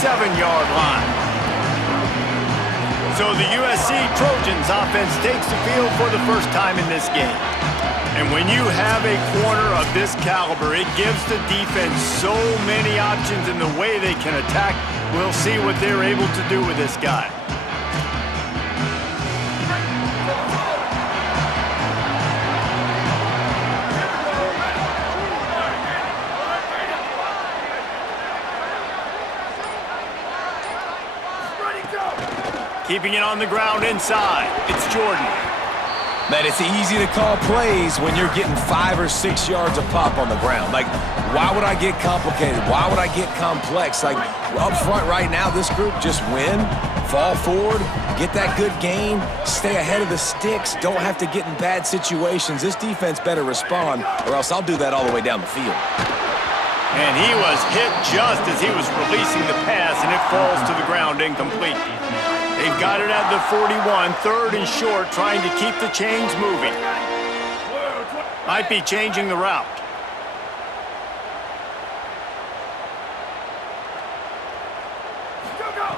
7-yard line. So the USC Trojans offense takes the field for the first time in this game. And when you have a corner of this caliber, it gives the defense so many options in the way they can attack. We'll see what they're able to do with this guy. Keeping it on the ground inside. It's Jordan. Man, it's easy to call plays when you're getting 5 or 6 yards a pop on the ground. Like, why would I get complicated? Why would I get complex? Like, up front right now, this group just win, fall forward, get that good gain, stay ahead of the sticks, don't have to get in bad situations. This defense better respond, or else I'll do that all the way down the field. And he was hit just as he was releasing the pass, and it falls to the ground incomplete. They've got it at the 41, 3rd and short, trying to keep the chains moving. Might be changing the route.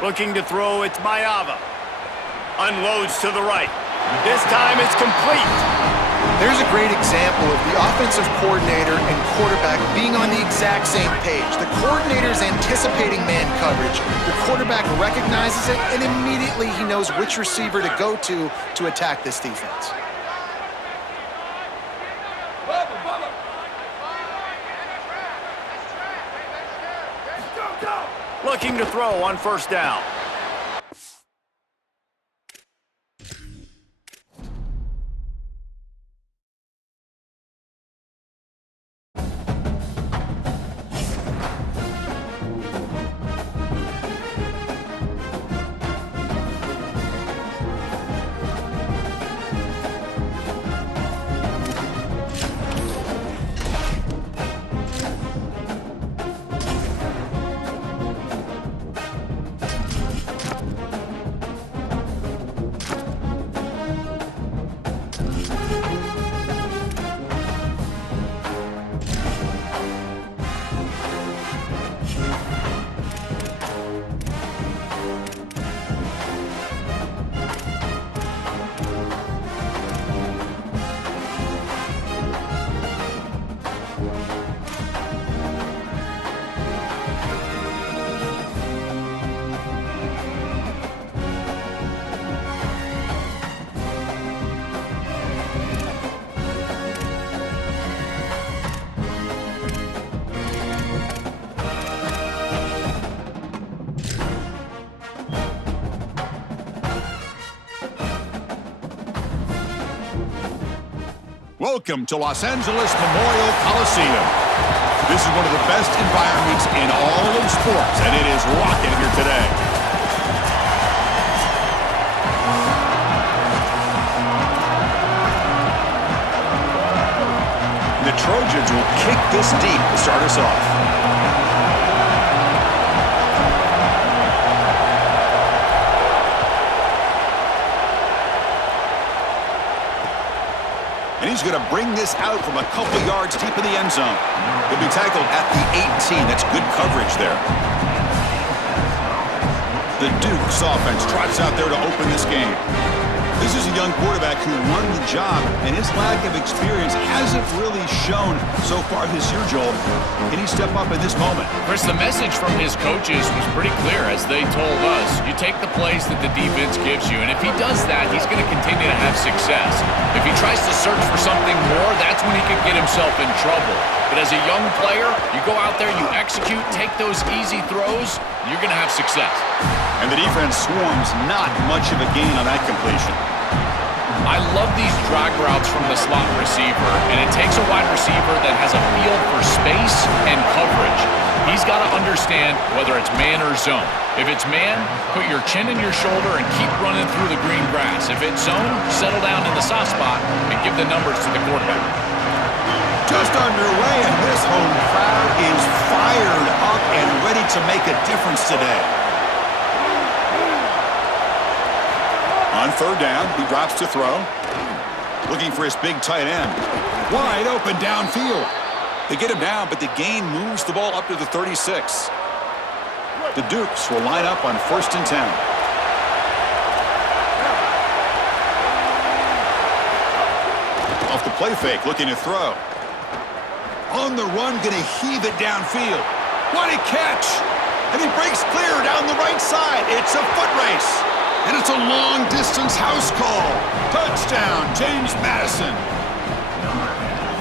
Looking to throw, it's Mayava. Unloads to the right. This time it's complete. There's a great example of the offensive coordinator and quarterback being on the exact same page. The coordinator's anticipating man coverage. The quarterback recognizes it, and immediately he knows which receiver to go to attack this defense. Looking to throw on 1st down. Welcome to Los Angeles Memorial Coliseum. This is one of the best environments in all of sports, and it is rocking here today. The Trojans will kick this deep to start us off. And he's going to bring this out from a couple yards deep in the end zone. He'll be tackled at the 18. That's good coverage there. The Dukes offense trots out there to open this game. This is a young quarterback who won the job, and his lack of experience hasn't really shown so far this year, Joel. Can he step up in this moment? Chris, the message from his coaches was pretty clear as they told us. You take the plays that the defense gives you, and if he does that, he's going to continue to have success. If he tries to search for something more, that's when he could get himself in trouble. But as a young player, you go out there, you execute, take those easy throws, you're going to have success. And the defense swarms not much of a gain on that completion. I love these drag routes from the slot receiver, and it takes a wide receiver that has a feel for space and coverage. He's got to understand whether it's man or zone. If it's man, put your chin in your shoulder and keep running through the green grass. If it's zone, settle down in the soft spot and give the numbers to the quarterback. Just underway, and this home crowd is fired up and ready to make a difference today. On 3rd down, he drops to throw. Looking for his big tight end. Wide open downfield. They get him down, but the gain moves the ball up to the 36. The Dukes will line up on 1st and 10. Off the play fake, looking to throw. On the run, going to heave it downfield. What a catch! And he breaks clear down the right side. It's a foot race. And it's a long-distance house call. Touchdown, James Madison.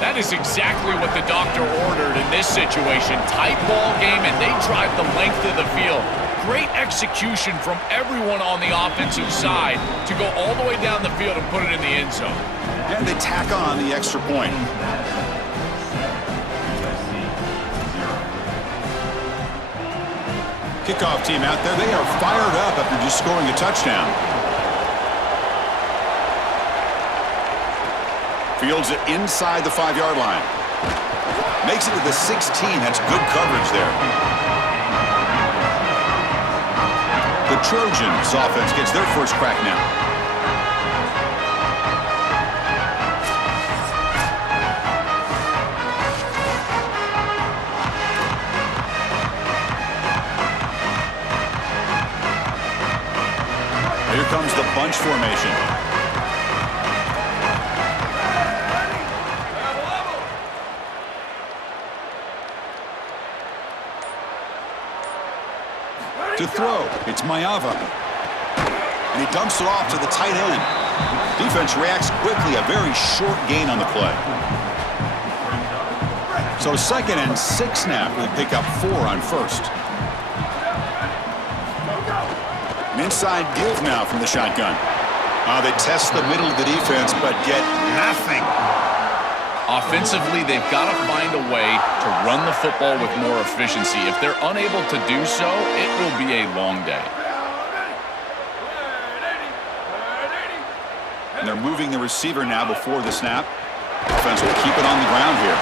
That is exactly what the doctor ordered in this situation. Tight ball game, and they drive the length of the field. Great execution from everyone on the offensive side to go all the way down the field and put it in the end zone. And they tack on the extra point. Kickoff team out there, they are fired up after just scoring a touchdown. Fields it inside the 5-yard line. Makes it to the 16. That's good coverage there. The Trojans offense gets their first crack now. Here comes the bunch formation. To throw, it's Mayava. And he dumps it off to the tight end. Defense reacts quickly, a very short gain on the play. So 2nd and 6 now. We pick up 4 on 1st. An inside give now from the shotgun. They test the middle of the defense, but get nothing. Offensively, they've got to find a way to run the football with more efficiency. If they're unable to do so, it will be a long day. And they're moving the receiver now before the snap. Offense will keep it on the ground here.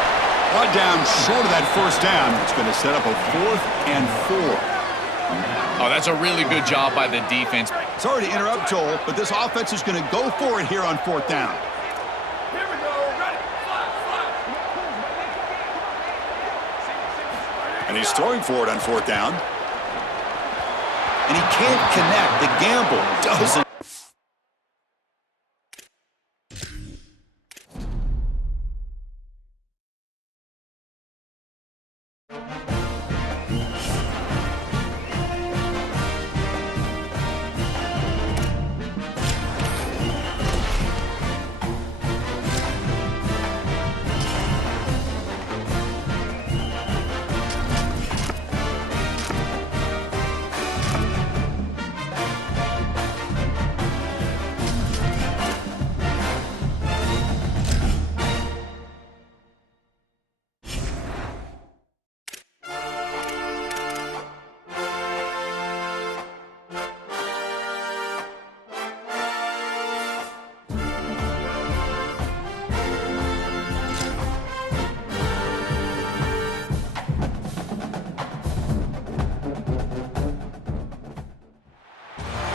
Brought down short of that 1st down. It's going to set up a 4th and 4. Oh, that's a really good job by the defense. Sorry to interrupt, Joel, but this offense is going to go for it here on 4th down. And he's throwing for it on 4th down. And he can't connect. The gamble doesn't.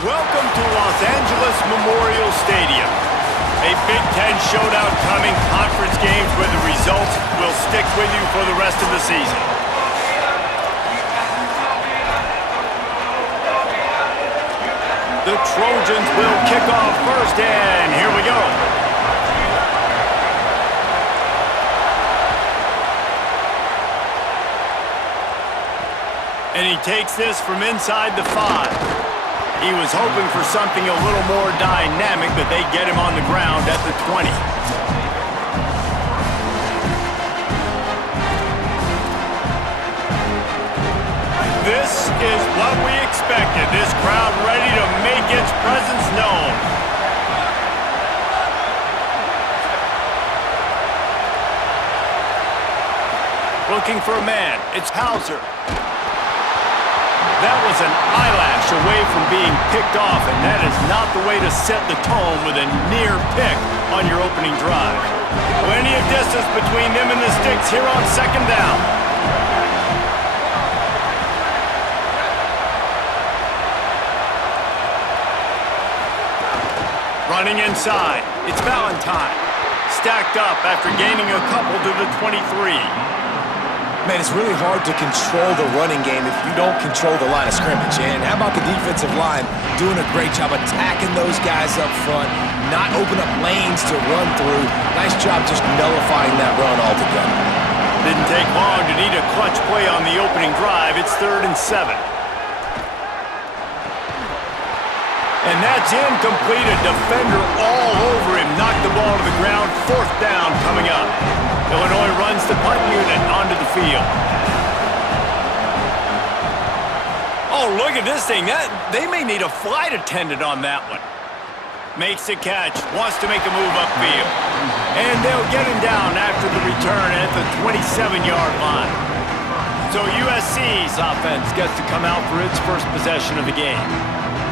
Welcome to Los Angeles Memorial Stadium. A Big Ten showdown coming, conference games where the results will stick with you for the rest of the season. The Trojans will kick off first, and here we go. And he takes this from inside the 5. He was hoping for something a little more dynamic, but they get him on the ground at the 20. This is what we expected. This crowd ready to make its presence known. Looking for a man. It's Hauser. That was an eyelash away from being picked off, and that is not the way to set the tone with a near pick on your opening drive. Plenty of distance between them and the sticks here on 2nd down. Running inside, it's Valentine. Stacked up after gaining a couple to the 23. Man, it's really hard to control the running game if you don't control the line of scrimmage. And how about the defensive line doing a great job attacking those guys up front, not open up lanes to run through. Nice job just nullifying that run altogether. Didn't take long to need a clutch play on the opening drive. It's 3rd and 7. And that's incomplete. A defender all over him. Knocked the ball to the ground. 4th down coming up. Illinois runs the punt unit onto the field. Oh, look at this thing. They may need a flight attendant on that one. Makes the catch. Wants to make a move upfield. And they'll get him down after the return at the 27-yard line. So USC's offense gets to come out for its first possession of the game.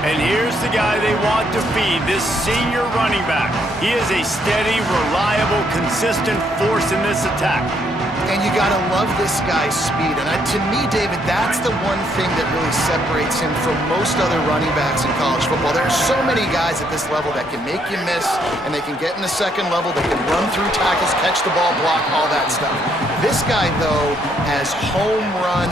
And here's the guy they want to feed, this senior running back. He is a steady, reliable, consistent force in this attack. And you gotta love this guy's speed. And to me, David, that's the one thing that really separates him from most other running backs in college football. There are so many guys at this level that can make you miss, and they can get in the second level, they can run through tackles, catch the ball, block, all that stuff. This guy, though, has home run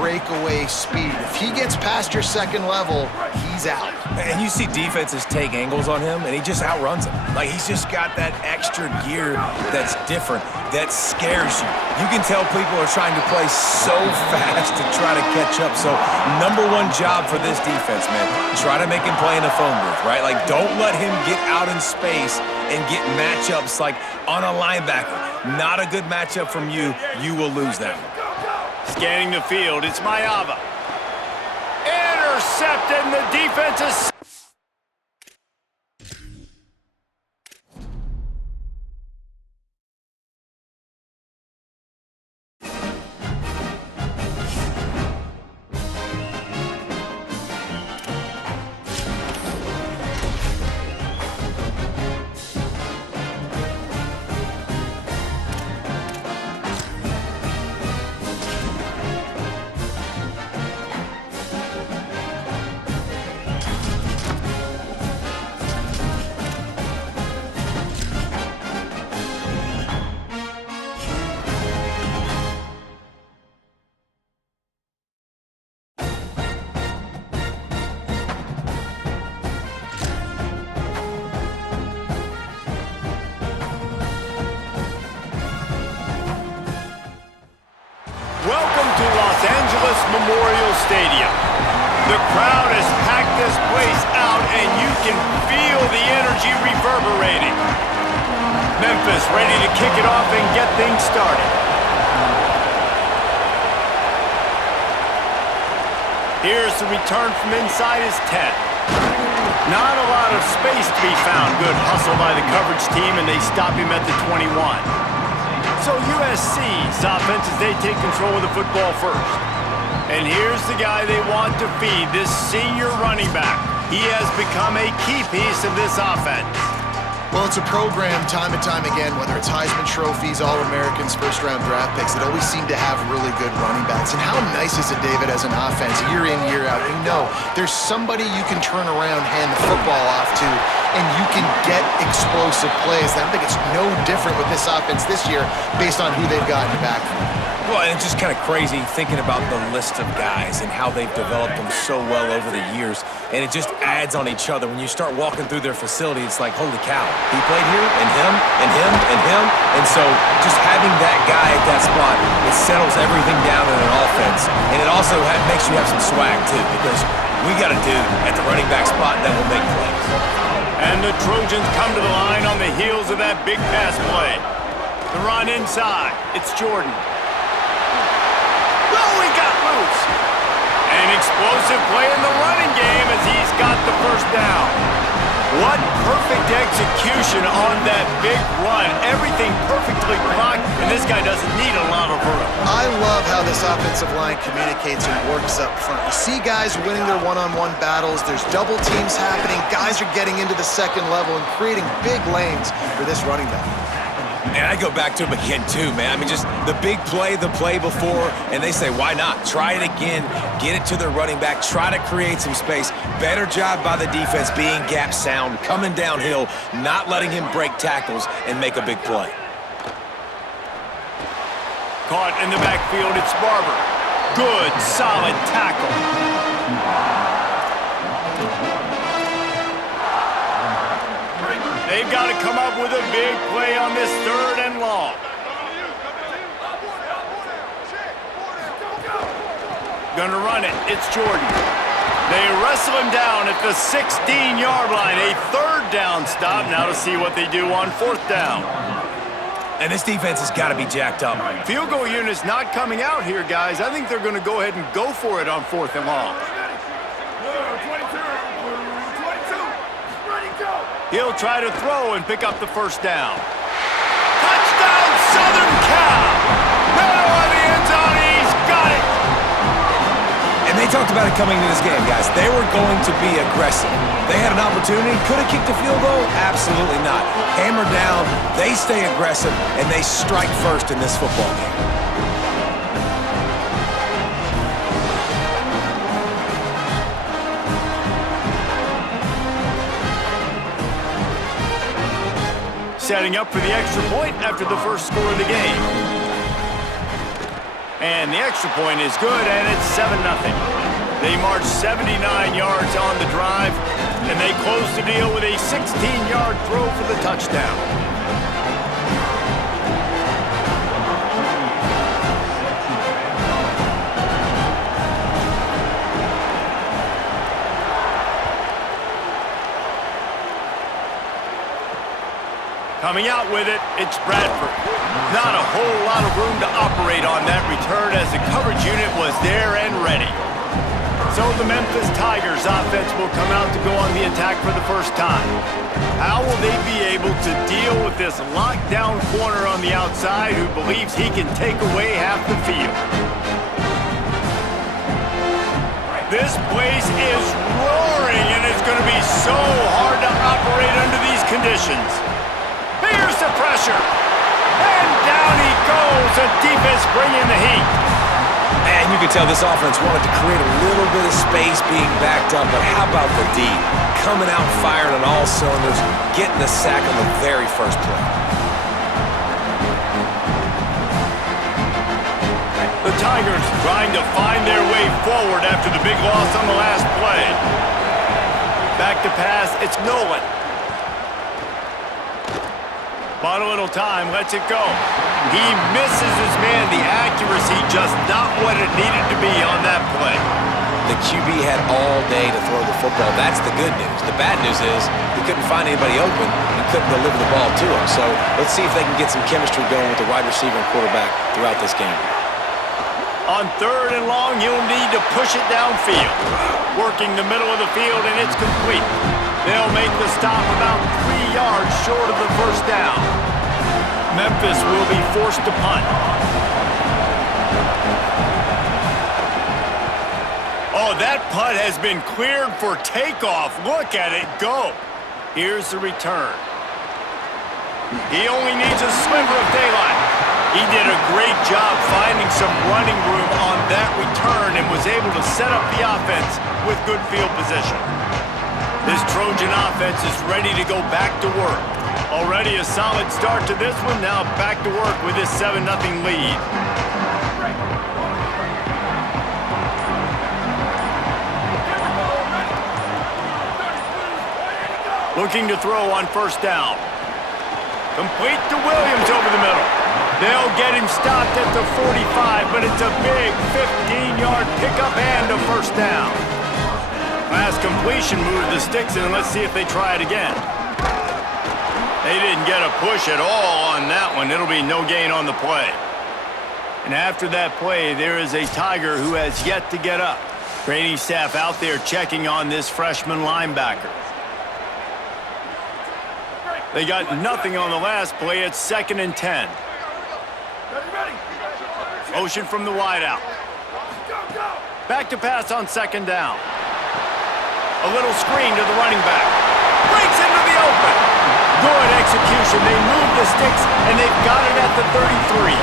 breakaway speed. If he gets past your second level, he's out. And you see defenses take angles on him, and he just outruns them. Like, he's just got that extra gear that's different, that scares you. You can tell people are trying to play so fast to try to catch up. So, #1 job for this defense, man. Try to make him play in a phone booth, right? Like, don't let him get out in space and get matchups like on a linebacker. Not a good matchup from you. You will lose that one. Scanning the field, it's Mayava. Intercepted, and the defense is... Welcome to Los Angeles Memorial Stadium. The crowd has packed this place out, and you can feel the energy reverberating. Memphis ready to kick it off and get things started. Here's the return from inside his 10. Not a lot of space to be found. Good hustle by the coverage team, and they stop him at the 21. So USC's offense as they take control of the football first. And here's the guy they want to feed, this senior running back. He has become a key piece of this offense. Well, it's a program time and time again, whether it's Heisman trophies, All-Americans, first-round draft picks, that always seem to have really good running backs. And how nice is it, David, as an offense, year in, year out? You know, there's somebody you can turn around, hand the football off to, and you can get explosive plays. I think it's no different with this offense this year based on who they've got in the backfield. Well, and it's just kind of crazy thinking about the list of guys and how they've developed them so well over the years. And it just adds on each other. When you start walking through their facility, it's like, holy cow, he played here, and him, and him, and him. And so just having that guy at that spot, it settles everything down in an offense. And it also makes you have some swag, too, because we got a dude at the running back spot that will make plays. And the Trojans come to the line on the heels of that big pass play. The run inside. It's Jordan. Oh, he got loose. An explosive play in the running game as he's got the first down. What perfect execution on that big run. Everything perfectly blocked, and this guy doesn't need a lot of room. I love how this offensive line communicates and works up front. You see guys winning their one-on-one battles. There's double teams happening. Guys are getting into the second level and creating big lanes for this running back. And I go back to him again, too, man. I mean, just the big play, the play before, and they say, why not? Try it again, get it to the running back, try to create some space. Better job by the defense being gap sound, coming downhill, not letting him break tackles and make a big play. Caught in the backfield, it's Barber. Good, solid tackle. They've got to come up with a big play on this 3rd and long. Gonna run it. It's Jordan. They wrestle him down at the 16-yard line. A 3rd down stop. Now to see what they do on 4th down. And this defense has got to be jacked up. Field goal unit's not coming out here, guys. I think they're going to go ahead and go for it on 4th and long. He'll try to throw and pick up the 1st down. Touchdown, Southern Cal! Middle of the end zone, he's got it! And they talked about it coming into this game, guys. They were going to be aggressive. They had an opportunity. Could have kicked a field goal? Absolutely not. Hammer down, they stay aggressive, and they strike first in this football game. Setting up for the extra point after the first score of the game. And the extra point is good, and it's 7-0. They march 79 yards on the drive, and they close the deal with a 16-yard throw for the touchdown. Coming out with it, it's Bradford. Not a whole lot of room to operate on that return as the coverage unit was there and ready. So the Memphis Tigers offense will come out to go on the attack for the first time. How will they be able to deal with this lockdown corner on the outside who believes he can take away half the field? This place is roaring, and it's going to be so hard to operate under these conditions. Here's the pressure. And down he goes. The defense bringing the heat. Man, you can tell this offense wanted to create a little bit of space being backed up, but how about the D? Coming out firing on all cylinders, getting the sack on the very first play. The Tigers trying to find their way forward after the big loss on the last play. Back to pass, it's Nolan. Bought a little time, lets it go. He misses his man. The accuracy just not what it needed to be on that play. The QB had all day to throw the football. That's the good news. The bad news is he couldn't find anybody open and couldn't deliver the ball to him. So let's see if they can get some chemistry going with the wide receiver and quarterback throughout this game. On 3rd and long, you'll need to push it downfield. Working the middle of the field, and it's complete. They'll make the stop about 3 yards short of the first down. Memphis will be forced to punt. Oh, that punt has been cleared for takeoff. Look at it go. Here's the return. He only needs a sliver of daylight. He did a great job finding some running room on that return and was able to set up the offense with good field position. This Trojan offense is ready to go back to work. Already a solid start to this one, now back to work with this 7-0 lead. Looking to throw on first down. Complete to Williams over the middle. They'll get him stopped at the 45, but it's a big 15-yard pickup and a first down. Last completion moved the sticks in, and let's see if they try it again. They didn't get a push at all on that one. It'll be no gain on the play. And after that play, there is a Tiger who has yet to get up. Training staff out there checking on this freshman linebacker. They got nothing on the last play. It's 2nd and 10. Motion from the wideout. Back to pass on 2nd down. A little screen to the running back. Breaks into the open. Good execution. They move the sticks, and they've got it at the 33.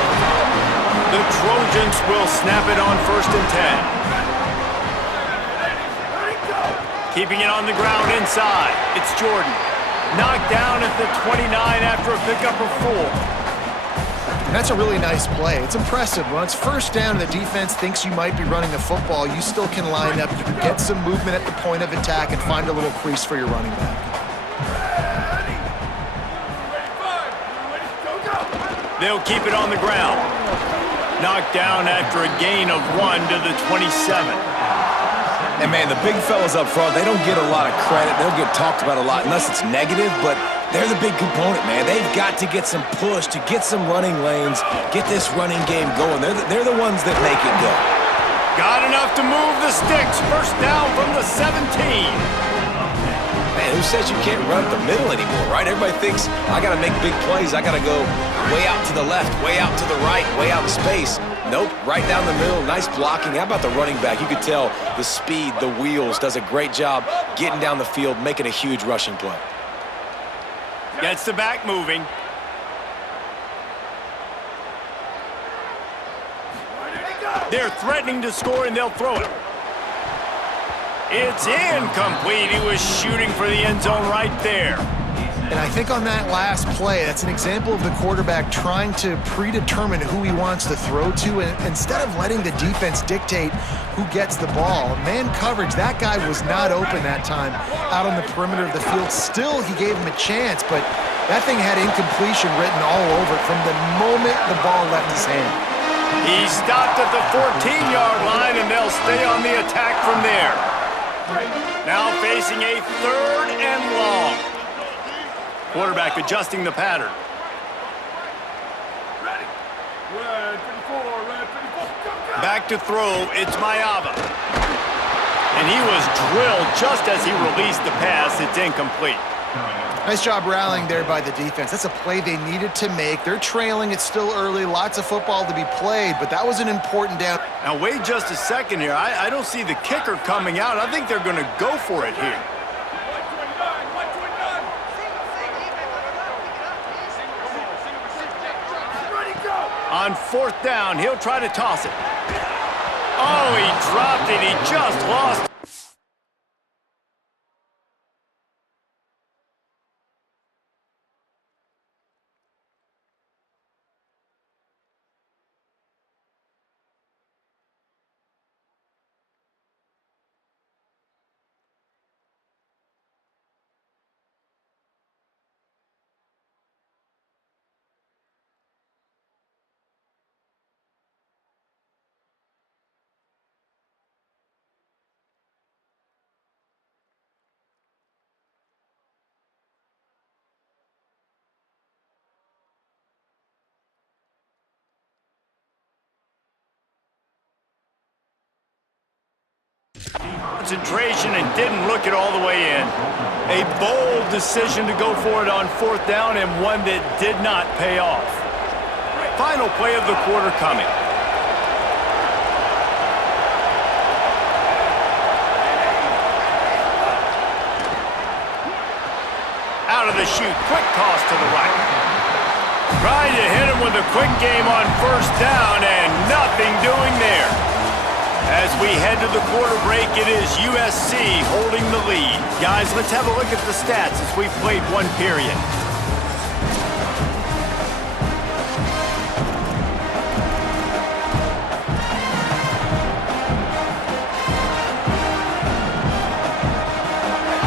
The Trojans will snap it on 1st and 10. Keeping it on the ground inside. It's Jordan. Knocked down at the 29 after a pickup of 4. And that's a really nice play. It's impressive. When it's first down and the defense thinks you might be running the football, you still can line up. You can get some movement at the point of attack and find a little crease for your running back. They'll keep it on the ground. Knocked down after a gain of 1 to the 27. And, man, the big fellas up front, they don't get a lot of credit. They'll get talked about a lot unless it's negative, but they're the big component, man. They've got to get some push, to get some running lanes, get this running game going. They're the ones that make it go. Got enough to move the sticks. First down from the 17. Man, who says you can't run up the middle anymore, right? Everybody thinks, I got to make big plays. I got to go way out to the left, way out to the right, way out in space. Nope, right down the middle, nice blocking. How about the running back? You could tell the speed, the wheels, does a great job getting down the field, making a huge rushing play. Gets the back moving. They're threatening to score, and they'll throw it. It's incomplete. He was shooting for the end zone right there. And I think on that last play, that's an example of the quarterback trying to predetermine who he wants to throw to, and instead of letting the defense dictate who gets the ball. Man coverage, that guy was not open that time out on the perimeter of the field. Still, he gave him a chance, but that thing had incompletion written all over it from the moment the ball left his hand. He stopped at the 14-yard line, and they'll stay on the attack from there. Now facing a 3rd and long. Quarterback adjusting the pattern. Back to throw, it's Mayava. And he was drilled just as he released the pass. It's incomplete. Nice job rallying there by the defense. That's a play they needed to make. They're trailing. It's still early. Lots of football to be played, but that was an important down. Now, wait just a second here. I don't see the kicker coming out. I think they're going to go for it here. On 4th down, he'll try to toss it. Oh, he dropped it. He just lost. Concentration and didn't look it all the way in. A bold decision to go for it on 4th down, and one that did not pay off. Final play of the quarter coming. Out of the chute, quick toss to the right. Trying to hit him with a quick game on 1st down, and nothing doing there. As we head to the quarter break, it is USC holding the lead. Guys, let's have a look at the stats as we've played 1 period.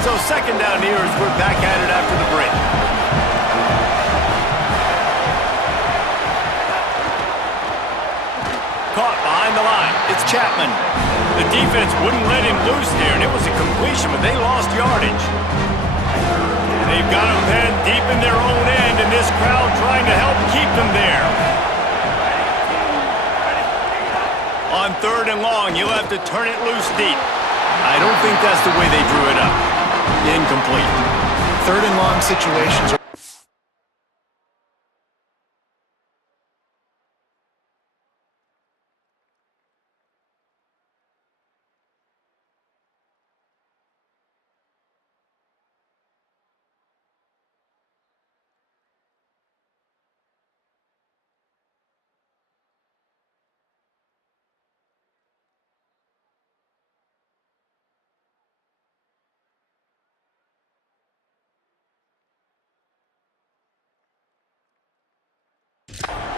So 2nd down here as we're back at it after the break. Caught behind the line. It's Chapman. The defense wouldn't let him loose there, and it was a completion, but they lost yardage. They've got him pinned deep in their own end, and this crowd trying to help keep them there. On 3rd and long, you'll have to turn it loose deep. I don't think that's the way they drew it up. Incomplete. 3rd and long situations are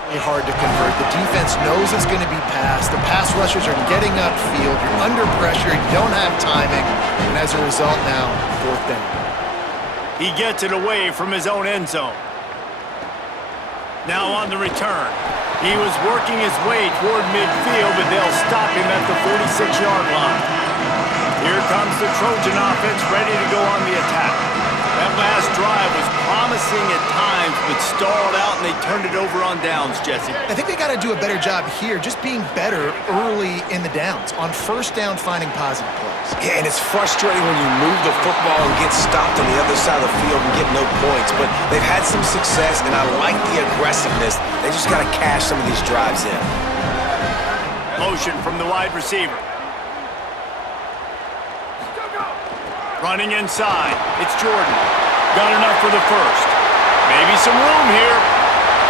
Hard to convert. The defense knows it's going to be passed. The pass rushers are getting upfield. You're under pressure. You don't have timing. And as a result now, 4th down. He gets it away from his own end zone. Now on the return. He was working his way toward midfield, but they'll stop him at the 46-yard line. Here comes the Trojan offense ready to go on the attack. That last drive was promising at times, but stalled out, and they turned it over on downs, Jesse. I think they got to do a better job here, just being better early in the downs. On 1st down, finding positive plays. Yeah, and it's frustrating when you move the football and get stopped on the other side of the field and get no points. But they've had some success, and I like the aggressiveness. They just got to cash some of these drives in. Motion from the wide receiver. Running inside. It's Jordan. Got enough for the first. Maybe some room here.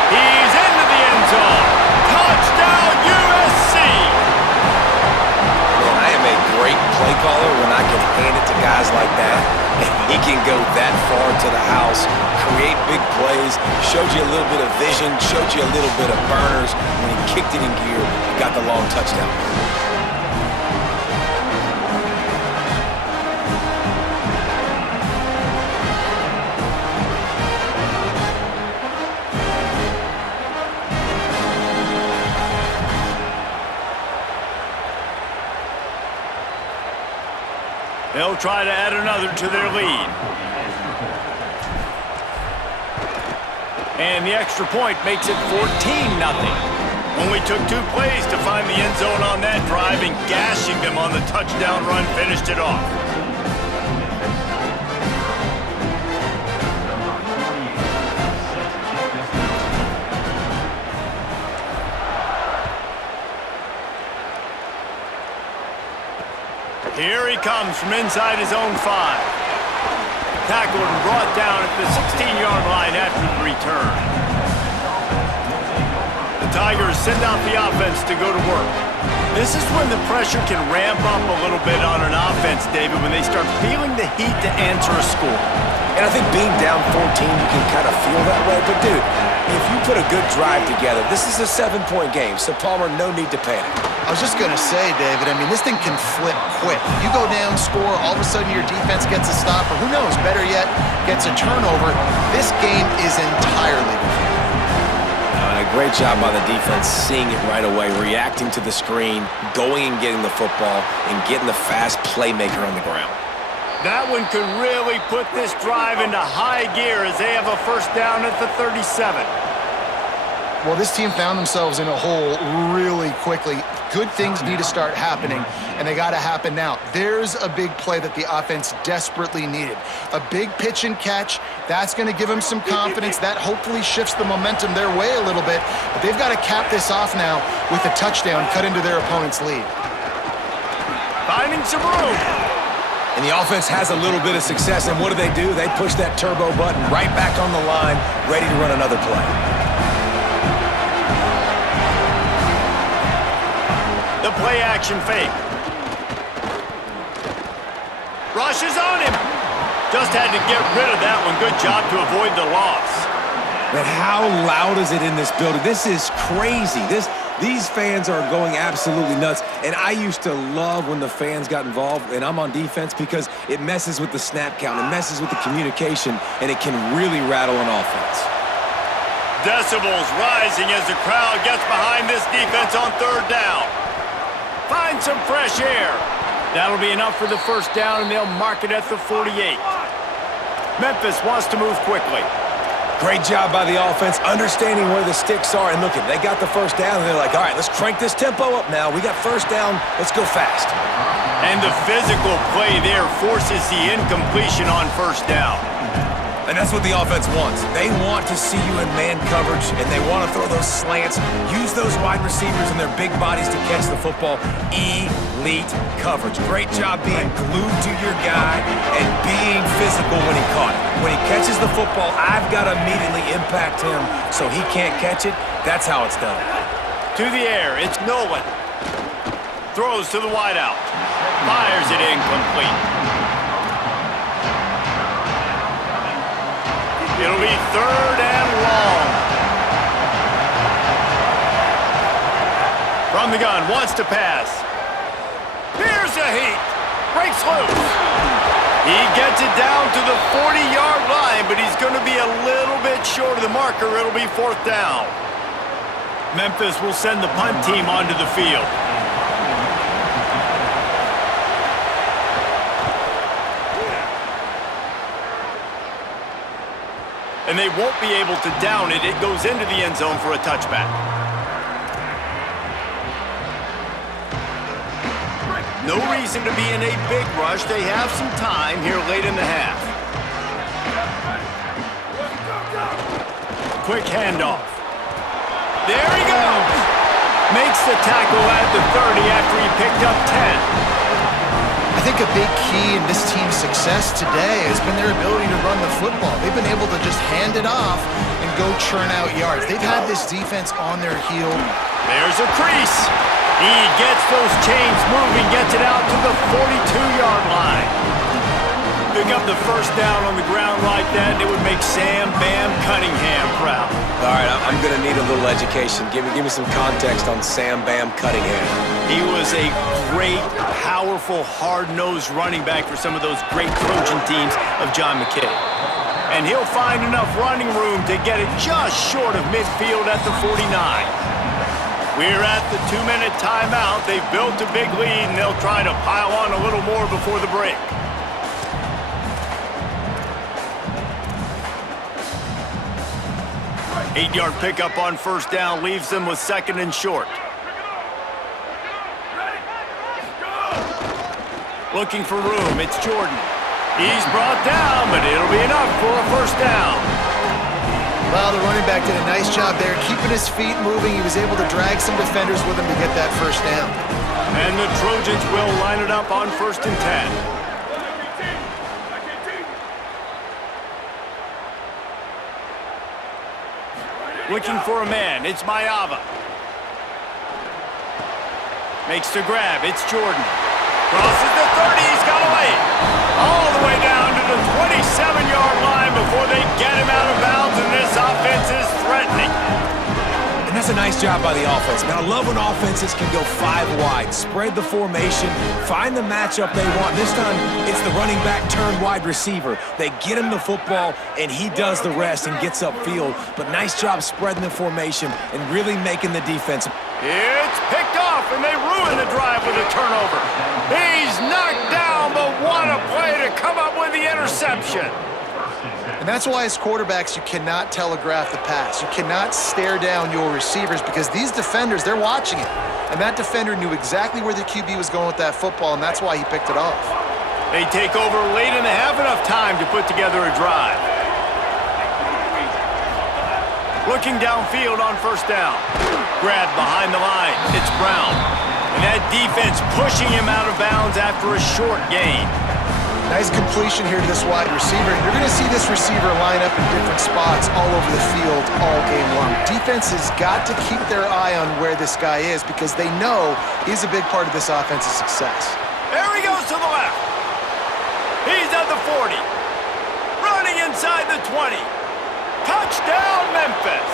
He's into the end zone. Touchdown, USC! Man, I am a great play caller when I can hand it to guys like that. And he can go that far to the house, create big plays, showed you a little bit of vision, showed you a little bit of burners. When he kicked it in gear, he got the long touchdown. They'll try to add another to their lead. And the extra point makes it 14-0. Only took 2 plays to find the end zone on that drive, and gashing them on the touchdown run finished it off. Here he comes from inside his own 5. Tackled and brought down at the 16-yard line after the return. The Tigers send out the offense to go to work. This is when the pressure can ramp up a little bit on an offense, David, when they start feeling the heat to answer a score. And I think being down 14, you can kind of feel that way. But, dude, if you put a good drive together, this is a 7-point game, so Palmer, no need to panic. I was just going to say, David, I mean, this thing can flip quick. You go down, score, all of a sudden your defense gets a stop, or who knows, better yet, gets a turnover. This game is entirely different. A great job by the defense, seeing it right away, reacting to the screen, going and getting the football, and getting the fast playmaker on the ground. That one could really put this drive into high gear as they have a 1st down at the 37. Well, this team found themselves in a hole really quickly. Good things need to start happening, and they got to happen now. There's a big play that the offense desperately needed. A big pitch and catch. That's going to give them some confidence. That hopefully shifts the momentum their way a little bit. But they've got to cap this off now with a touchdown cut into their opponent's lead. Finding some room. And the offense has a little bit of success, and what do? They push that turbo button right back on the line, ready to run another play. The play-action fake. Rushes on him. Just had to get rid of that one. Good job to avoid the loss. But how loud is it in this building? This is crazy. These fans are going absolutely nuts. And I used to love when the fans got involved, and I'm on defense, because it messes with the snap count. It messes with the communication, and it can really rattle an offense. Decibels rising as the crowd gets behind this defense on 3rd down. Find some fresh air. That'll be enough for the 1st down, and they'll mark it at the 48. Memphis wants to move quickly. Great job by the offense, understanding where the sticks are. And look, they got the 1st down, and they're like, all right, let's crank this tempo up now. We got 1st down. Let's go fast. And the physical play there forces the incompletion on 1st down. And that's what the offense wants. They want to see you in man coverage, and they want to throw those slants, use those wide receivers and their big bodies to catch the football. Elite coverage. Great job being glued to your guy and being physical when he caught it. When he catches the football, I've got to immediately impact him so he can't catch it. That's how it's done. To the air, it's Nolan. Throws to the wideout. Fires it incomplete. It'll be 3rd and long. From the gun, wants to pass. Here's a heat. Breaks loose. He gets it down to the 40-yard line, but he's going to be a little bit short of the marker. It'll be 4th down. Memphis will send the punt team onto the field. And they won't be able to down it. It goes into the end zone for a touchback. No reason to be in a big rush. They have some time here late in the half. Quick handoff. There he goes. Makes the tackle at the 30 after he picked up 10. I think a big key in this team's success today has been their ability to run the football. They've been able to just hand it off and go churn out yards. They've had this defense on their heel. There's a crease. He gets those chains moving, gets it out to the 42-yard line. Pick up the first down on the ground like that, and it would make Sam Bam Cunningham proud. All right, I'm going to need a little education. Give me some context on Sam Bam Cunningham. He was a great, powerful, hard-nosed running back for some of those great Trojan teams of John McKay. And he'll find enough running room to get it just short of midfield at the 49. We're at the 2-minute timeout. They've built a big lead, and they'll try to pile on a little more before the break. Eight-yard pickup on first down leaves them with 2nd and short. Looking for room, it's Jordan. He's brought down, but it'll be enough for a first down. Well, the running back did a nice job there, keeping his feet moving. He was able to drag some defenders with him to get that first down. And the Trojans will line it up on 1st and 10. Looking for a man, it's Mayava. Makes the grab, it's Jordan. Crosses the 30, he's got away. All the way down to the 27-yard line before they get him out of bounds, and this offense is threatening. And that's a nice job by the offense. Man, I love when offenses can go 5 wide, spread the formation, find the matchup they want. This time, it's the running back turned wide receiver. They get him the football, and he does the rest and gets upfield. But nice job spreading the formation and really making the defense. It's picked off, and they ruin the drive with a turnover. He's knocked down, but what a play to come up with the interception. And that's why as quarterbacks, you cannot telegraph the pass. You cannot stare down your receivers because these defenders, they're watching it. And that defender knew exactly where the QB was going with that football, and that's why he picked it off. They take over late and they have enough time to put together a drive. Looking downfield on first down. Grab behind the line. It's Brown. And that defense pushing him out of bounds after a short gain. Nice completion here to this wide receiver. You're going to see this receiver line up in different spots all over the field all game long. Defense has got to keep their eye on where this guy is because they know he's a big part of this offense's success. There he goes to the left. He's at the 40. Running inside the 20. Touchdown, Memphis.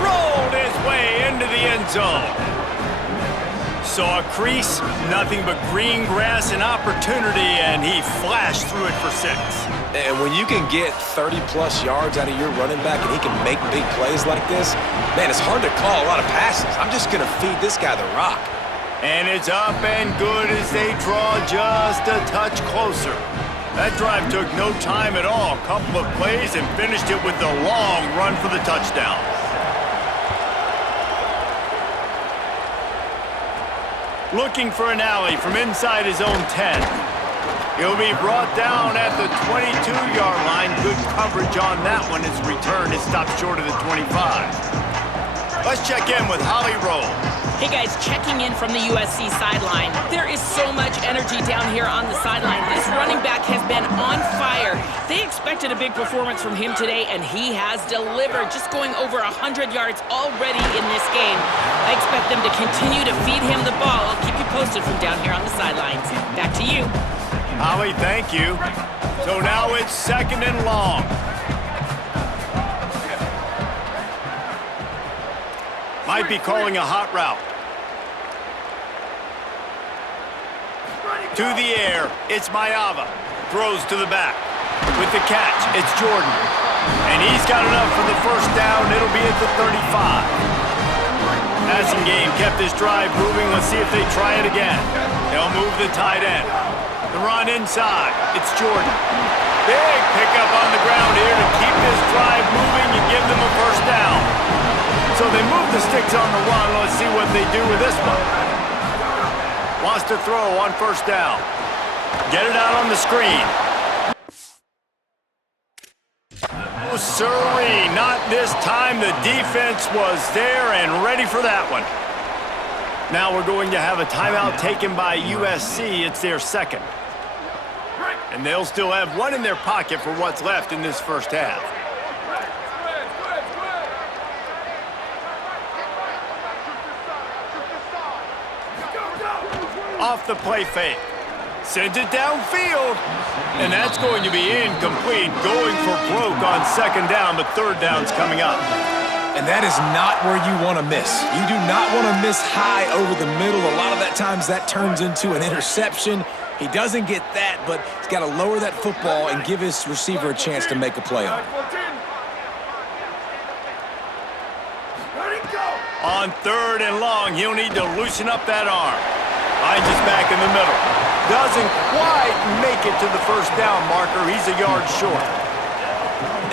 Rolled his way into the end zone. Saw a crease, nothing but green grass and opportunity, and he flashed through it for 6. And when you can get 30-plus yards out of your running back and he can make big plays like this, man, it's hard to call a lot of passes. I'm just going to feed this guy the rock. And it's up and good as they draw just a touch closer. That drive took no time at all. A couple of plays and finished it with the long run for the touchdown. Looking for an alley from inside his own 10. He'll be brought down at the 22-yard line. Good coverage on that one. His return is stopped short of the 25. Let's check in with Holly Rowe. Hey guys, checking in from the USC sideline. There is so much energy down here on the sideline. This running back has been on fire. They expected a big performance from him today, and he has delivered, just going over 100 yards already in this game. I expect them to continue to feed him the ball. I'll keep you posted from down here on the sidelines. Back to you. Holly, thank you. So now it's 2nd and long. Might be calling a hot route. To the air, it's Mayava. Throws to the back. With the catch, it's Jordan. And he's got enough for the first down. It'll be at the 35. Passing game kept this drive moving. Let's see if they try it again. They'll move the tight end. The run inside. It's Jordan. Big pickup on the ground here to keep this drive moving and give them a first down. So they move the sticks on the run. Let's see what they do with this one. Wants to throw on first down. Get it out on the screen. Oh, sirree, not this time. The defense was there and ready for that one. Now we're going to have a timeout taken by USC. It's their second. And they'll still have one in their pocket for what's left in this first half. Off the play fake. Sends it downfield. And that's going to be incomplete. Going for broke on second down, but third down's coming up. And that is not where you want to miss. You do not want to miss high over the middle. A lot of that times that turns into an interception. He doesn't get that, but he's got to lower that football and give his receiver a chance to make a play on it. On third and long, he'll need to loosen up that arm. Finds his back in the middle. Doesn't quite make it to the first down marker. He's a yard short.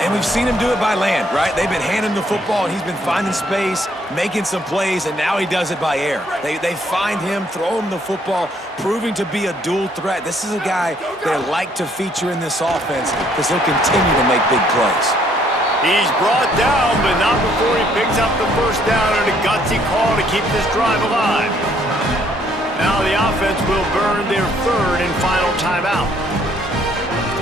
And we've seen him do it by land, right? They've been handing the football, and he's been finding space, making some plays, and now he does it by air. They find him, throw him the football, proving to be a dual threat. This is a guy they like to feature in this offense because he'll continue to make big plays. He's brought down, but not before he picks up the first down and a gutsy call to keep this drive alive. Now the offense will burn their third and final timeout.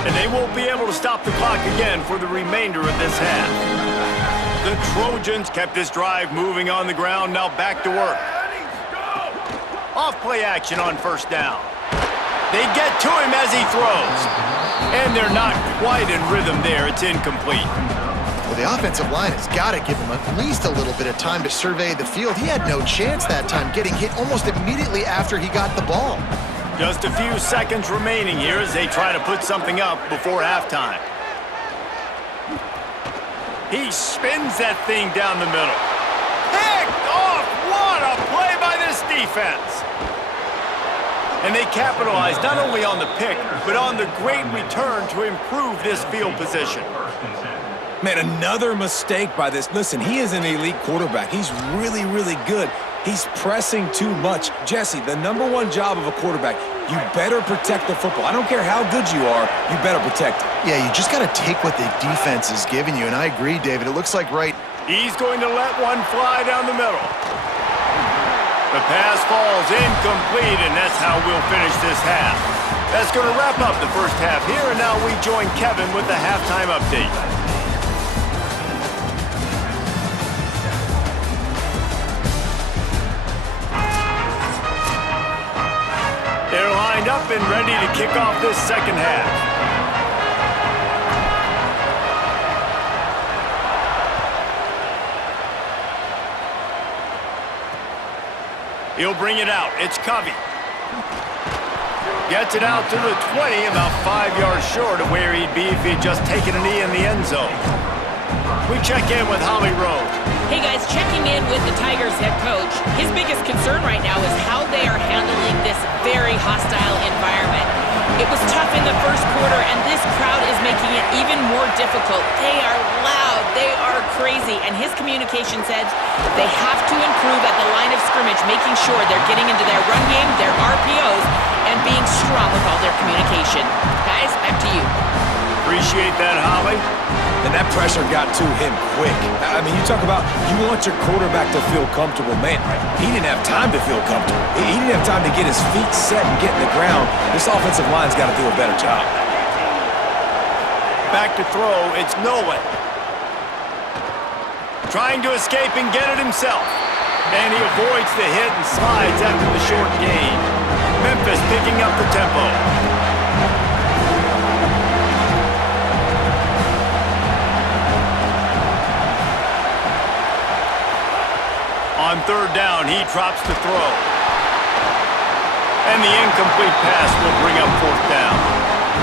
And they won't be able to stop the clock again for the remainder of this half. The Trojans kept this drive moving on the ground, now back to work. Off-play action on first down. They get to him as he throws. And they're not quite in rhythm there. It's incomplete. Well, the offensive line has got to give him at least a little bit of time to survey the field. He had no chance that time, getting hit almost immediately after he got the ball. Just a few seconds remaining here as they try to put something up before halftime. He spins that thing down the middle. Picked off! What a play by this defense! And they capitalized not only on the pick, but on the great return to improve this field position. Man, another mistake by this. Listen, he is an elite quarterback. He's really, really good. He's pressing too much. Jesse, the number one job of a quarterback, you better protect the football. I don't care how good you are, you better protect it. Yeah, you just got to take what the defense is giving you, and I agree, David. It looks like right. He's going to let one fly down the middle. The pass falls incomplete, and that's how we'll finish this half. That's going to wrap up the first half here, and now we join Kevin with the halftime update. They're lined up and ready to kick off this second half. He'll bring it out. It's Covey. Gets it out to the 20, about 5 yards short of where he'd be if he'd just taken a knee in the end zone. We check in with Holly Rowe. Hey guys, checking in with the Tigers head coach. His biggest concern right now is how they are handling this very hostile environment. It was tough in the first quarter, and this crowd is making it even more difficult. They are loud, they are crazy, and his communication said they have to improve at the line of scrimmage, making sure they're getting into their run game, their RPOs, and being strong with all their communication. Guys, back to you. Appreciate that, Holly. And that pressure got to him quick. I mean, you talk about you want your quarterback to feel comfortable. Man, he didn't have time to feel comfortable. He didn't have time to get his feet set and get in the ground. This offensive line's got to do a better job. Back to throw, it's Nolan. Trying to escape and get it himself. And he avoids the hit and slides after the short gain. Memphis picking up the tempo. On third down, he drops to throw. And the incomplete pass will bring up fourth down.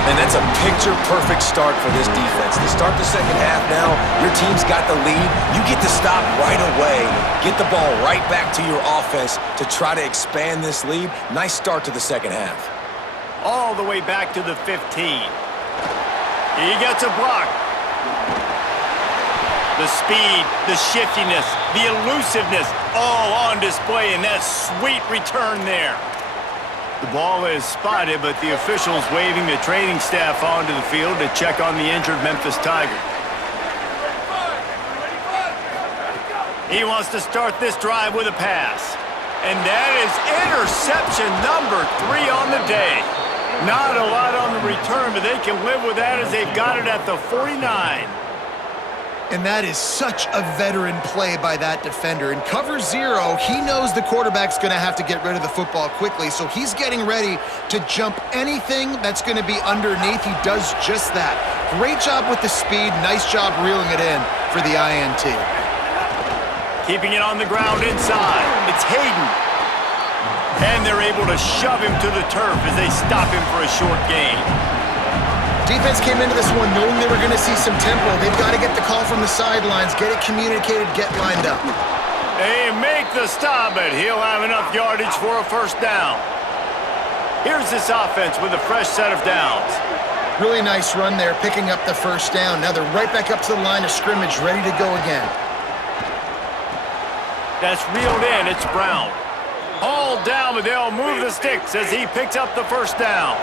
And that's a picture-perfect start for this defense. To start the second half now, your team's got the lead. You get to stop right away, get the ball right back to your offense to try to expand this lead. Nice start to the second half. All the way back to the 15. He gets a block. The speed, the shiftiness, the elusiveness, all on display in that sweet return there. The ball is spotted, but the officials waving the training staff onto the field to check on the injured Memphis Tiger. He wants to start this drive with a pass. And that is interception number 3 on the day. Not a lot on the return, but they can live with that as they've got it at the 49. And that is such a veteran play by that defender. In cover 0, he knows the quarterback's going to have to get rid of the football quickly, so he's getting ready to jump anything that's going to be underneath. He does just that. Great job with the speed. Nice job reeling it in for the INT. Keeping it on the ground inside. It's Hayden. And they're able to shove him to the turf as they stop him for a short gain. Defense came into this one knowing they were going to see some tempo. They've got to get the call from the sidelines, get it communicated, get lined up. They make the stop, but he'll have enough yardage for a first down. Here's this offense with a fresh set of downs. Really nice run there, picking up the first down. Now they're right back up to the line of scrimmage, ready to go again. That's reeled in. It's Brown. All down, but they'll move the sticks as he picks up the first down.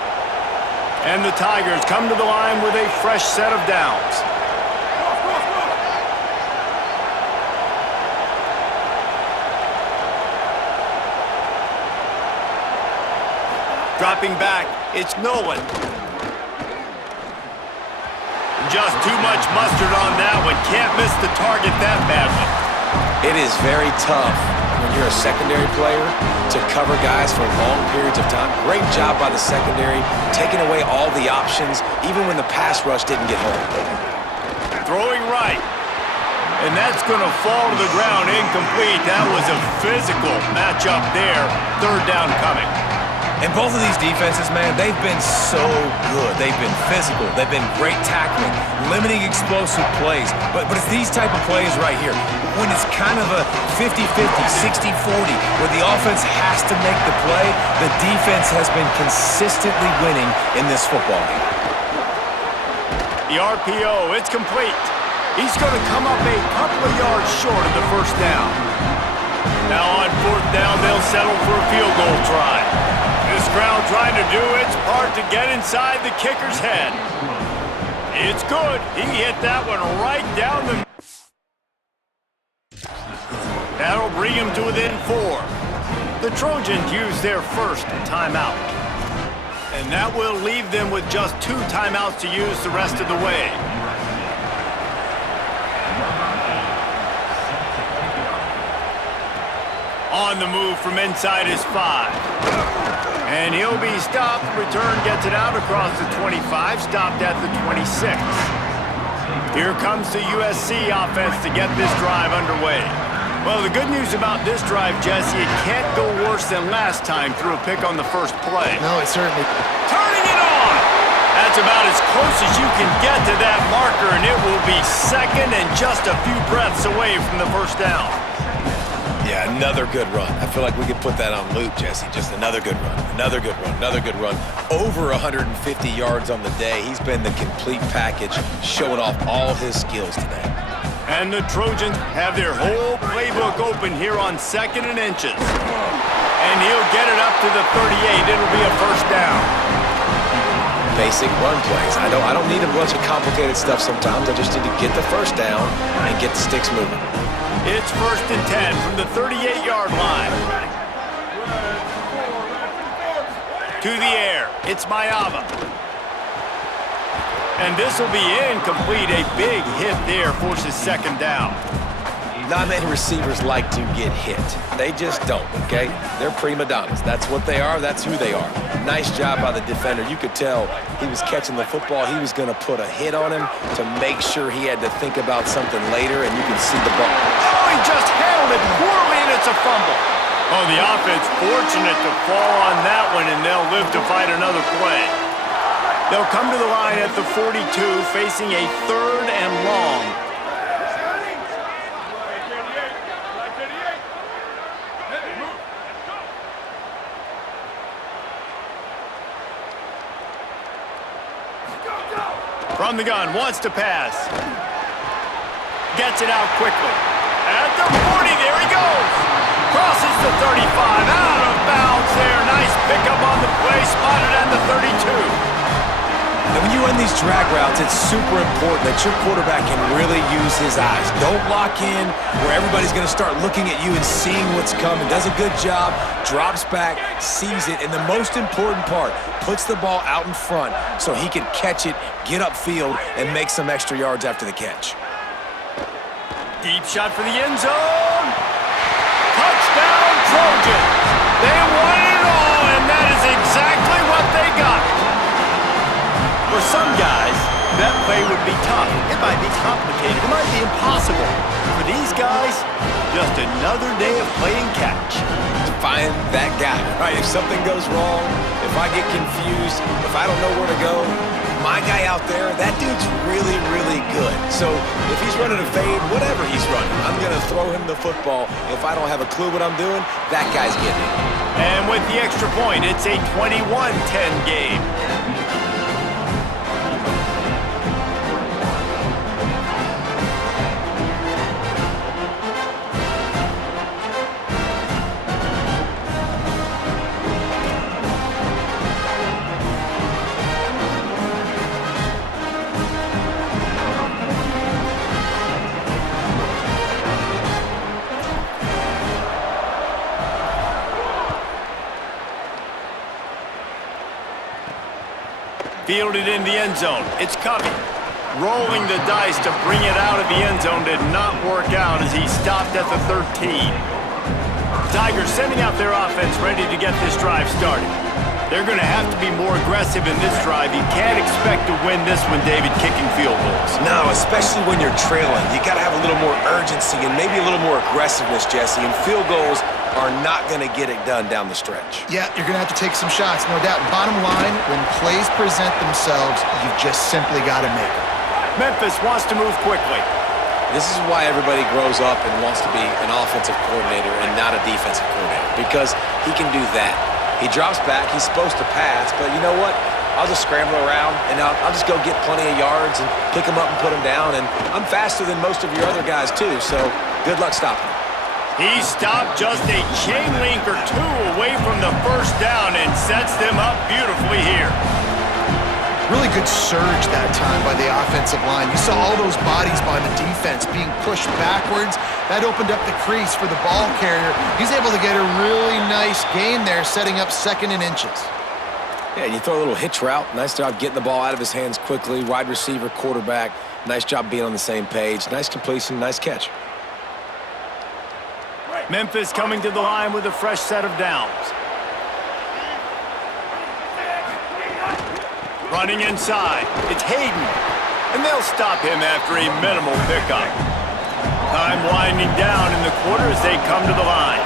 And the Tigers come to the line with a fresh set of downs. Dropping back, it's Nolan. Just too much mustard on that one. Can't miss the target that badly. It is very tough when you're a secondary player to cover guys for long periods of time. Great job by the secondary, taking away all the options, even when the pass rush didn't get home. Throwing right. And that's going to fall to the ground incomplete. That was a physical matchup there. Third down coming. And both of these defenses, man, they've been so good. They've been physical. They've been great tackling, limiting explosive plays. But it's these type of plays right here, when it's kind of a 50-50, 60-40, where the offense has to make the play, the defense has been consistently winning in this football game. The RPO, it's complete. He's going to come up a couple of yards short of the first down. Now on fourth down, they'll settle for a field goal try. This crowd trying to do its part to get inside the kicker's head. It's good. He hit that one right down the... That'll bring him to within 4. The Trojans use their first timeout. And that will leave them with just 2 timeouts to use the rest of the way. On the move from inside his 5. And he'll be stopped. Return gets it out across the 25, stopped at the 26. Here comes the USC offense to get this drive underway. Well, the good news about this drive, Jesse, it can't go worse than last time through a pick on the first play. No, it certainly... Turning it on! That's about as close as you can get to that marker, and it will be second and just a few breaths away from the first down. Yeah, another good run. I feel like we could put that on loop, Jesse. Just another good run, another good run, another good run. Over 150 yards on the day. He's been the complete package, showing off all his skills today. And the Trojans have their whole playbook open here on 2nd and inches. And he'll get it up to the 38. It'll be a first down. Basic run plays. I don't need a bunch of complicated stuff sometimes. I just need to get the first down and get the sticks moving. It's 1st and 10 from the 38-yard line. To the air, it's Mayava. And this will be incomplete. A big hit there forces second down. Not many receivers like to get hit. They just don't, okay? They're prima donnas. That's what they are. That's who they are. Nice job by the defender. You could tell he was catching the football. He was going to put a hit on him to make sure he had to think about something later, and you can see the ball. Oh, he just handled it poorly, and it's a fumble. Oh, the offense fortunate to fall on that one, and they'll live to fight another play. They'll come to the line at the 42, facing a 3rd and long. From the gun, wants to pass. Gets it out quickly. At the 40, there he goes. Crosses the 35, out of bounds there. Nice pickup on the play, spotted at the 32. And when you run these drag routes, it's super important that your quarterback can really use his eyes. Don't lock in where everybody's going to start looking at you and seeing what's coming. Does a good job, drops back, sees it, and the most important part, puts the ball out in front so he can catch it, get upfield, and make some extra yards after the catch. Deep shot for the end zone. Touchdown, Trojans. They won it all, and that is exactly what they got. For some guys, that play would be tough. It might be complicated. It might be impossible. For these guys, just another day of playing catch. Find that guy, right? If something goes wrong, if I get confused, if I don't know where to go, my guy out there, that dude's really, really good. So if he's running a fade, whatever he's running, I'm going to throw him the football. If I don't have a clue what I'm doing, that guy's getting it. And with the extra point, it's a 21-10 game. Fielded in the end zone. It's Covey. Rolling the dice to bring it out of the end zone did not work out as he stopped at the 13. Tigers sending out their offense ready to get this drive started. They're going to have to be more aggressive in this drive. You can't expect to win this one, David, kicking field goals. No, especially when you're trailing. You got to have a little more urgency and maybe a little more aggressiveness, Jesse. And field goals are not going to get it done down the stretch. Yeah, you're going to have to take some shots, no doubt. Bottom line, when plays present themselves, you've just simply got to make them. Memphis wants to move quickly. This is why everybody grows up and wants to be an offensive coordinator and not a defensive coordinator, because he can do that. He drops back, he's supposed to pass, but you know what? I'll just scramble around, and I'll just go get plenty of yards and pick him up and put him down, and I'm faster than most of your other guys, too, so good luck stopping him. He stopped just a chain link or two away from the first down and sets them up beautifully here. Really good surge that time by the offensive line. You saw all those bodies by the defense being pushed backwards. That opened up the crease for the ball carrier. He's able to get a really nice gain there, setting up 2nd and inches. Yeah, you throw a little hitch route. Nice job getting the ball out of his hands quickly. Wide receiver, quarterback. Nice job being on the same page. Nice completion, nice catch. Memphis coming to the line with a fresh set of downs. Running inside. It's Hayden. And they'll stop him after a minimal pickup. Time winding down in the quarter as they come to the line.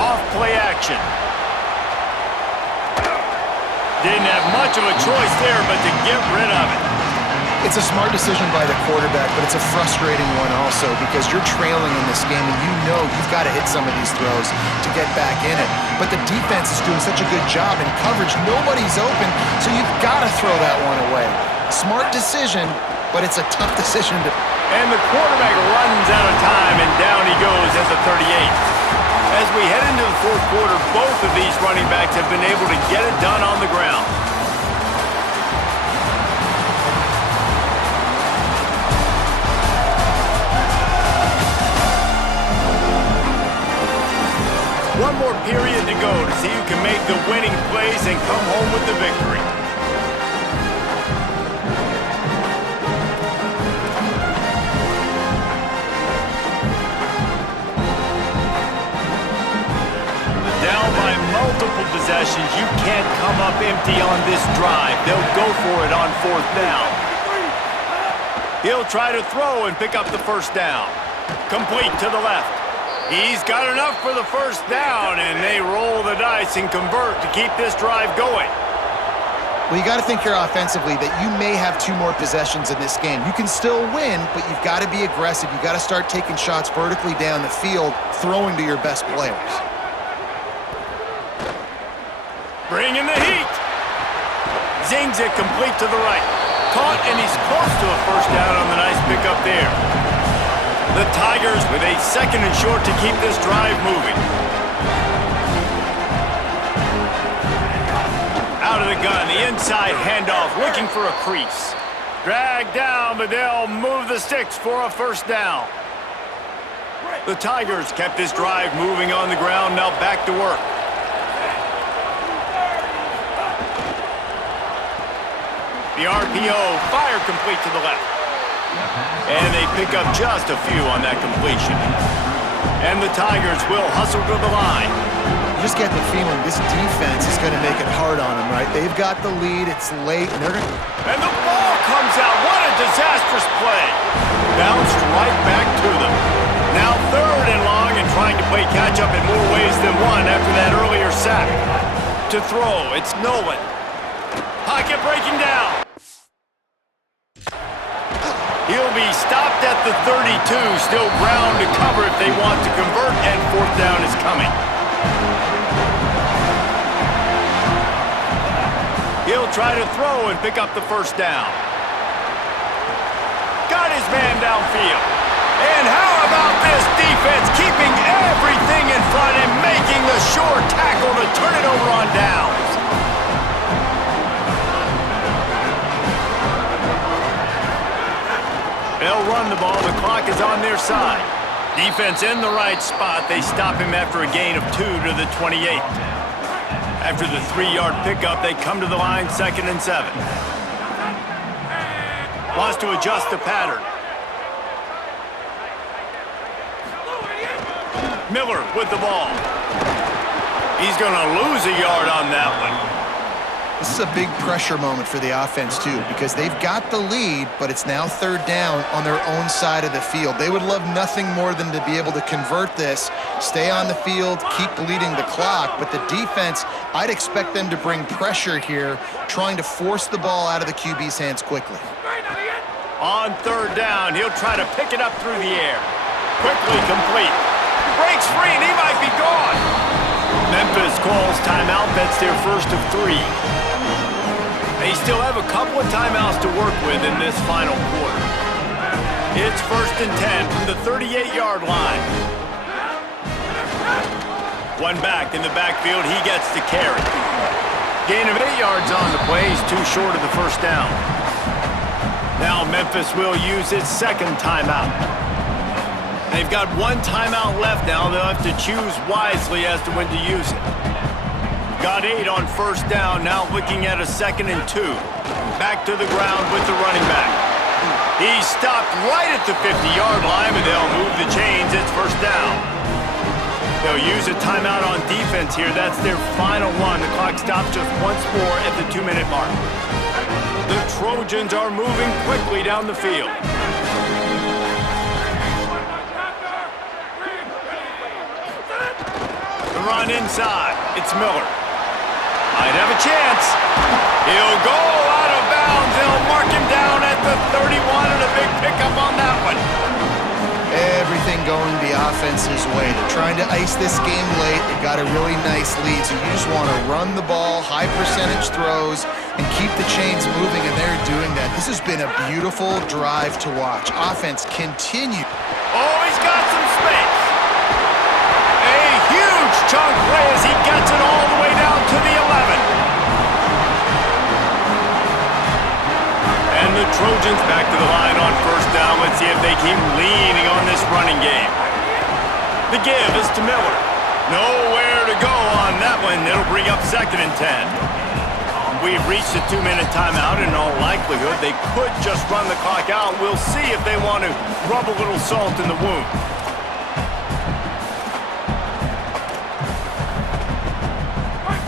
Off play action. Didn't have much of a choice there but to get rid of it. It's a smart decision by the quarterback, but it's a frustrating one also because you're trailing in this game and you know you've got to hit some of these throws to get back in it. But the defense is doing such a good job in coverage. Nobody's open, so you've got to throw that one away. Smart decision, but it's a tough decision to... And the quarterback runs out of time, and down he goes at the 38. As we head into the fourth quarter, both of these running backs have been able to get it done on the ground. One more period to go to see who can make the winning plays and come home with the victory. Down by multiple possessions, you can't come up empty on this drive. They'll go for it on 4th down. He'll try to throw and pick up the first down. Complete to the left. He's got enough for the first down, and they roll the dice and convert to keep this drive going. Well, you got to think here offensively that you may have 2 more possessions in this game. You can still win, but you've got to be aggressive. You've got to start taking shots vertically down the field, throwing to your best players. Bringing the heat. Zings it complete to the right. Caught, and he's close to a first down on the nice pickup there. The Tigers with a 2nd and short to keep this drive moving. Out of the gun, the inside handoff, looking for a crease. Dragged down, but they'll move the sticks for a first down. The Tigers kept this drive moving on the ground, now back to work. The RPO, fire complete to the left. And they pick up just a few on that completion. And the Tigers will hustle to the line. You just get the feeling this defense is going to make it hard on them, right? They've got the lead, it's late, and they're going to... And the ball comes out. What a disastrous play. Bounced right back to them. Now 3rd and long and trying to play catch-up in more ways than one after that earlier sack. To throw, it's Nolan. Pocket breaking down. He'll be stopped at the 32, still ground to cover if they want to convert, and 4th down is coming. He'll try to throw and pick up the first down. Got his man downfield. And how about this defense keeping everything in front and making the sure tackle to turn it over on downs? They'll run the ball. The clock is on their side. Defense in the right spot. They stop him after a gain of 2 to the 28. After the 3-yard pickup, they come to the line 2nd and 7. Wants to adjust the pattern. Miller with the ball. He's going to lose a yard on that one. This is a big pressure moment for the offense, too, because they've got the lead, but it's now 3rd down on their own side of the field. They would love nothing more than to be able to convert this, stay on the field, keep bleeding the clock, but the defense, I'd expect them to bring pressure here, trying to force the ball out of the QB's hands quickly. On 3rd down, he'll try to pick it up through the air. Quickly complete. Breaks free, and he might be gone. Memphis calls timeout. That's their first of 3. They still have a couple of timeouts to work with in this final quarter. It's 1st and 10 from the 38-yard line. One back in the backfield. He gets the carry. Gain of 8 yards on the play. He's too short of the first down. Now Memphis will use its 2nd timeout. They've got 1 timeout left now. They'll have to choose wisely as to when to use it. Got 8 on first down, now looking at a 2nd and 2. Back to the ground with the running back. He's stopped right at the 50-yard line, but they'll move the chains. It's first down. They'll use a timeout on defense here. That's their final one. The clock stops just once more at the 2-minute mark. The Trojans are moving quickly down the field. The run inside. It's Miller. Might have a chance. He'll go out of bounds. They'll mark him down at the 31 and a big pickup on that one. Everything going the offense's way. They're trying to ice this game late. They've got a really nice lead, so you just want to run the ball, high percentage throws, and keep the chains moving, and they're doing that. This has been a beautiful drive to watch. Offense continue. Oh, he's got some space. A huge chunk play as he gets it all the way down to the 11. And the Trojans back to the line on first down. Let's see if they keep leaning on this running game. The give is to Miller. Nowhere to go on that one. It'll bring up 2nd and 10. We've reached a 2-minute timeout. In all likelihood, they could just run the clock out. We'll see if they want to rub a little salt in the wound.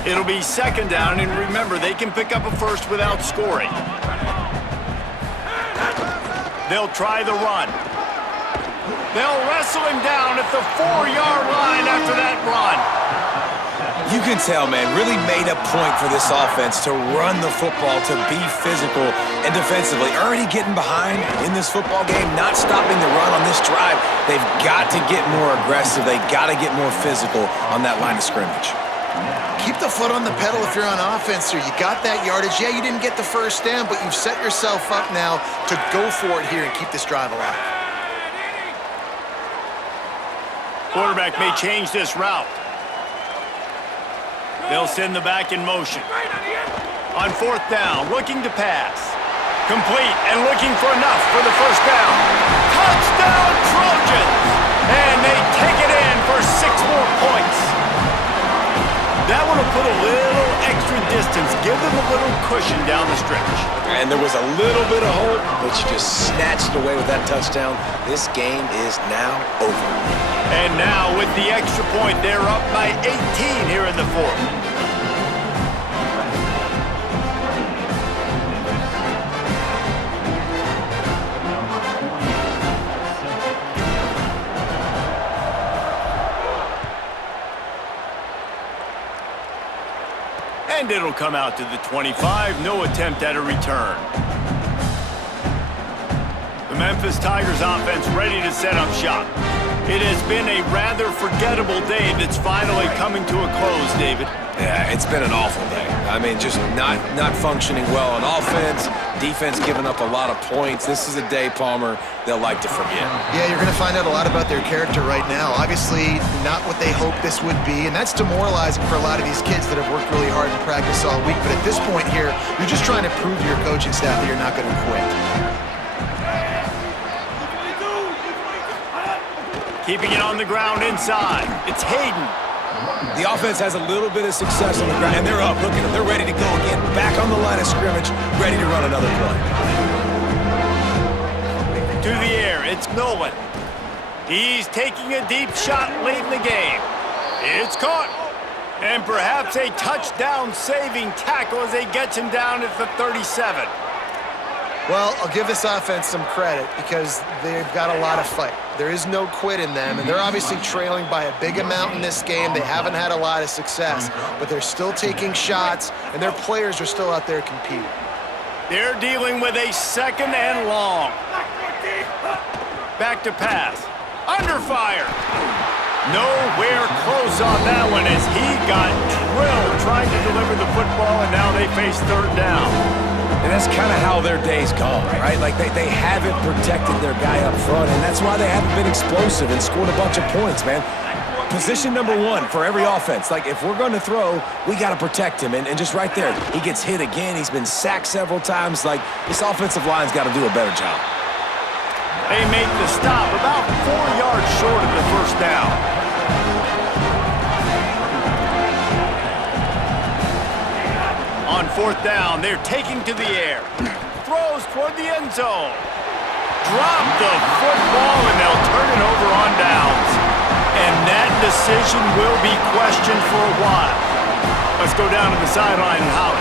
It'll be 2nd down, and remember, they can pick up a first without scoring. They'll try the run. They'll wrestle him down at the 4-yard line after that run. You can tell, man, really made a point for this offense to run the football, to be physical and defensively. Already getting behind in this football game, not stopping the run on this drive. They've got to get more aggressive. They've got to get more physical on that line of scrimmage. Keep the foot on the pedal if you're on offense here. You got that yardage. Yeah, you didn't get the first down, but you've set yourself up now to go for it here and keep this drive alive. Quarterback may change this route. They'll send the back in motion. On 4th down, looking to pass. Complete and looking for enough for the first down. Touchdown, Trojans! And they take it in for 6 more points. That one will put a little extra distance, give them a little cushion down the stretch. And there was a little bit of hope, but you just snatched away with that touchdown. This game is now over. And now, with the extra point, they're up by 18 here in the 4th. And it'll come out to the 25. No attempt at a return. The Memphis Tigers offense ready to set up shop. It has been a rather forgettable day that's finally coming to a close, David. Yeah, it's been an awful day. I mean, just not functioning well on offense. Defense giving up a lot of points. This is a day, Palmer, they'll like to forget. Yeah, you're going to find out a lot about their character right now. Obviously, not what they hoped this would be, and that's demoralizing for a lot of these kids that have worked really hard in practice all week. But at this point here, you're just trying to prove to your coaching staff that you're not going to quit. Keeping it on the ground inside. It's Hayden. The offense has a little bit of success on the ground, and they're up. Look at them. They're ready to go again. Back on the line of scrimmage, ready to run another play. To the air, it's Nolan. He's taking a deep shot late in the game. It's caught. And perhaps a touchdown-saving tackle as they get him down at the 37. Well, I'll give this offense some credit because they've got a lot of fight. There is no quit in them, and they're obviously trailing by a big amount in this game. They haven't had a lot of success, but they're still taking shots, and their players are still out there competing. They're dealing with a 2nd and long. Back to pass. Under fire. Nowhere close on that one as he got drilled trying to deliver the football, and now they face 3rd down. And that's kind of how their day's gone, right? Like, they haven't protected their guy up front, and that's why they haven't been explosive and scored a bunch of points, man. Position number 1 for every offense. Like, if we're going to throw, we got to protect him. And just right there, he gets hit again. He's been sacked several times. Like, this offensive line's got to do a better job. They make the stop about 4 yards short of the first down. On 4th down, they're taking to the air. Throws toward the end zone. Drop the football, and they'll turn it over on downs. And that decision will be questioned for a while. Let's go down to the sideline and Holly.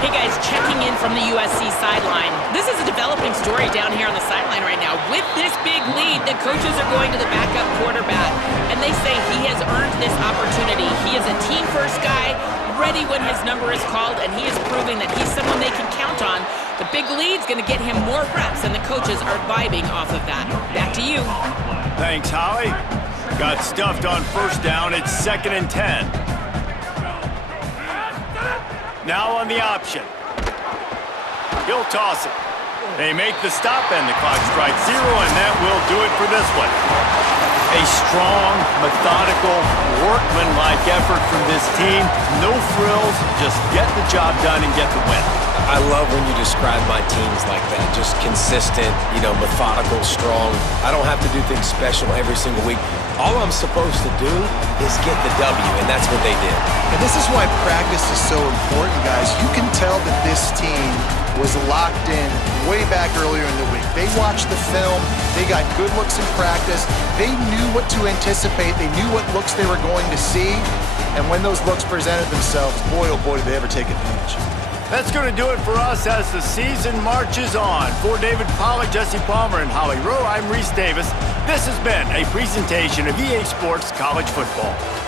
Hey guys, checking in from the USC sideline. This is a developing story down here on the sideline right now. With this big lead, the coaches are going to the backup quarterback, and they say he has earned this opportunity. He is a team-first guy, ready when his number is called, and he is proving that he's someone they can count on. The big lead's going to get him more reps, and the coaches are vibing off of that. Back to you. Thanks, Holly. Got stuffed on 1st down. It's 2nd and 10. Now on the option. He'll toss it. They make the stop, and the clock strikes 0, and that will do it for this one. A strong, methodical, workmanlike effort from this team. No frills, just get the job done and get the win. I love when you describe my teams like that. Just consistent, methodical, strong. I don't have to do things special every single week. All I'm supposed to do is get the W, and that's what they did. And this is why practice is so important, guys. You can tell that this team was locked in way back earlier in the week. They watched the film. They got good looks in practice. They knew what to anticipate. They knew what looks they were going to see. And when those looks presented themselves, boy, oh boy, did they ever take advantage. That's going to do it for us as the season marches on. For David Pollack, Jesse Palmer, and Holly Rowe, I'm Reese Davis. This has been a presentation of EA Sports College Football.